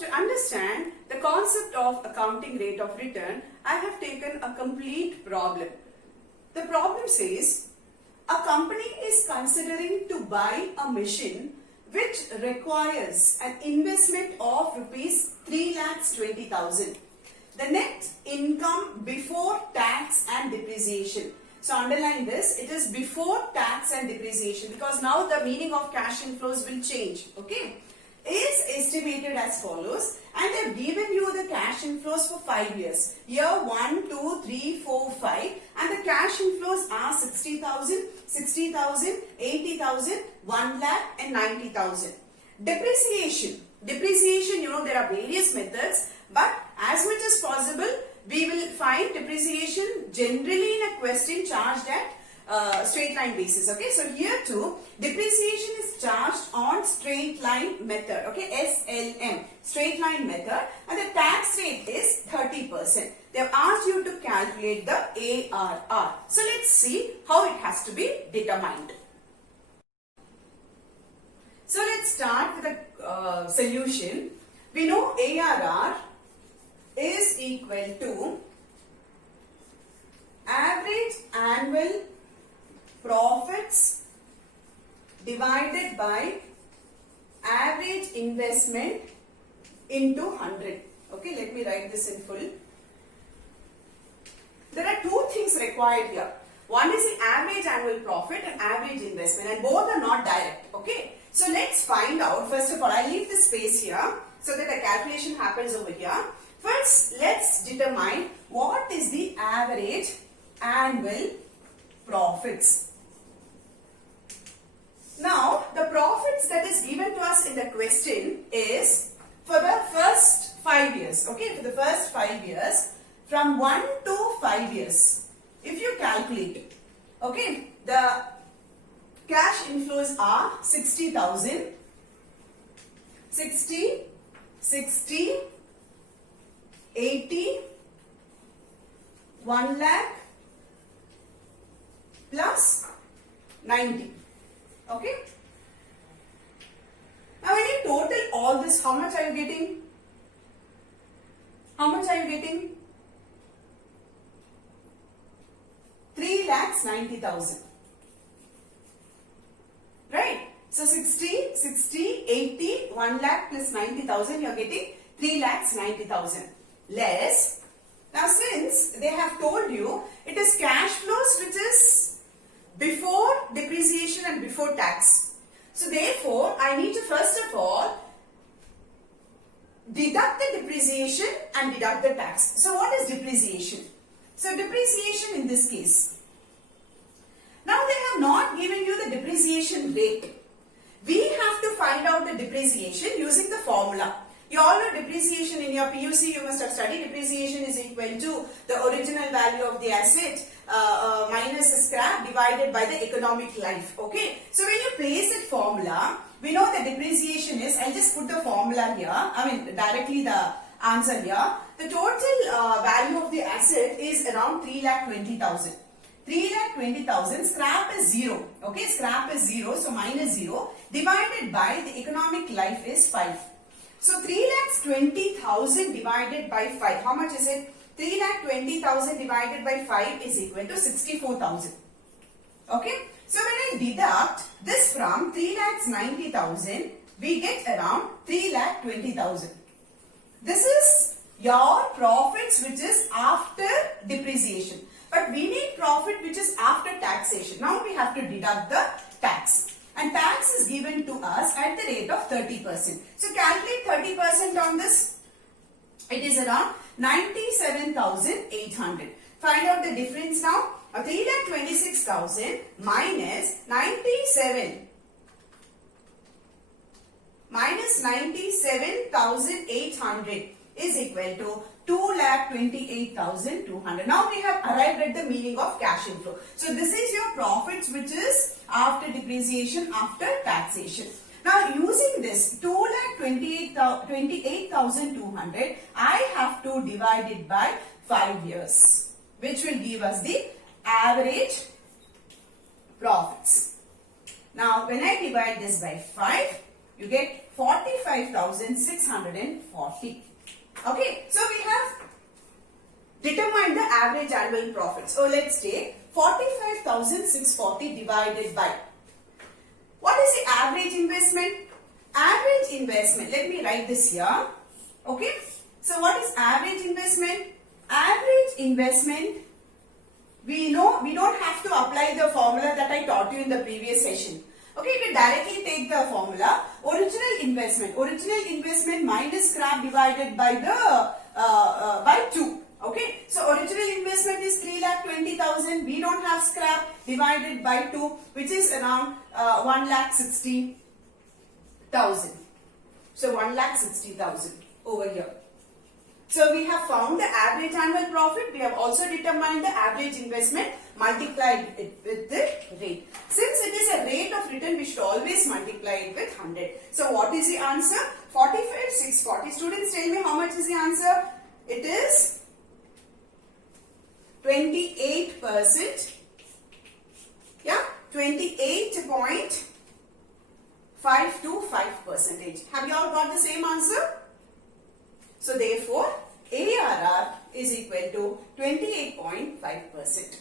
to understand the concept of accounting rate of return, I have taken a complete problem. The problem says, a company is considering to buy a machine which requires an investment of rupees 3,20,000. The net income before tax and depreciation. So underline this, it is before tax and depreciation, because now the meaning of cash inflows will change, okay, is estimated as follows, and they have given you the cash inflows for 5 years. Year 1, 2, 3, 4, 5, and the cash inflows are 60,000, 60,000, 80,000, 1 lakh and 90,000. Depreciation, you know, there are various methods, but as much as possible, we will find depreciation generally in a question charged at straight line basis. Okay, so here too, depreciation is charged on straight line method. Okay, SLM, straight line method, and the tax rate is 30%. They have asked you to calculate the ARR. So let's see how it has to be determined. So let's start with the solution. We know ARR is equal to average annual profits divided by average investment into 100. Okay, let me write this in full. There are two things required here. One is the average annual profit and average investment, and both are not direct. Okay, so let's find out. First of all, I leave the space here so that the calculation happens over here. First, let's determine what is the average annual profits. Now, the profits that is given to us in the question is for the first 5 years. Okay, for the first 5 years, from 1 to 5 years. If you calculate it, okay, the cash inflows are 60,000, 60, 60, 80, 1 lakh plus 90. Okay. Now when you total all this, how much are you getting? How much are you getting? 3,90,000. Right? So 60, 60, 80, 1 lakh plus 90,000, you are getting 3,90,000. Less. Now since they have told you it is cash flows which is before depreciation and before tax. So therefore I need to first of all deduct the depreciation and deduct the tax. So what is depreciation? So depreciation in this case. Now they have not given you the depreciation rate. We have to find out the depreciation using the formula. You all know depreciation in your PUC, you must have studied. Depreciation is equal to the original value of the asset minus the scrap divided by the economic life. Okay. So when you place that formula, we know the depreciation is, I'll just put the formula here, directly the answer here. The total value of the asset is around 3,20,000. 3,20,000, scrap is 0. Okay, scrap is 0, so minus 0 divided by the economic life is 5. So 3,20,000 divided by 5. How much is it? 3,20,000 divided by 5 is equal to 64,000. Okay. So when I deduct this from 3,90,000, we get around 3,20,000. This is your profits which is after depreciation. But we need profit which is after taxation. Now we have to deduct the tax. And tax is given to us at the rate of 30%. So calculate 30% on this. It is around 97,800. Find out the difference now. 3,26,000 minus 97,800 is equal to 2,28,200. Now we have arrived at the meaning of cash inflow. So this is your profits which is after depreciation, after taxation. Now using this 2,28,200, I have to divide it by 5 years, which will give us the average profits. Now when I divide this by 5, you get 45,640. Okay, so we have determined the average annual profit. So let's take 45,640 divided by, what is the average investment? Average investment, let me write this here. Okay, so what is average investment? Average investment, we know we don't have to apply the formula that I taught you in the previous session. Okay, we directly take the formula. Original investment minus scrap divided by the by 2. Okay, so original investment is 3,20,000. We don't have scrap, divided by 2, which is around 1,60,000. So 1,60,000 over here. So we have found the average annual profit. We have also determined the average investment, multiplied it with the rate. Since it is a rate of return, we should always multiply it with 100. So what is the answer? 45,640. Students, tell me how much is the answer? It is 28%. Yeah, 28.525%. Have you all got the same answer? So therefore, ARR is equal to 28.5%.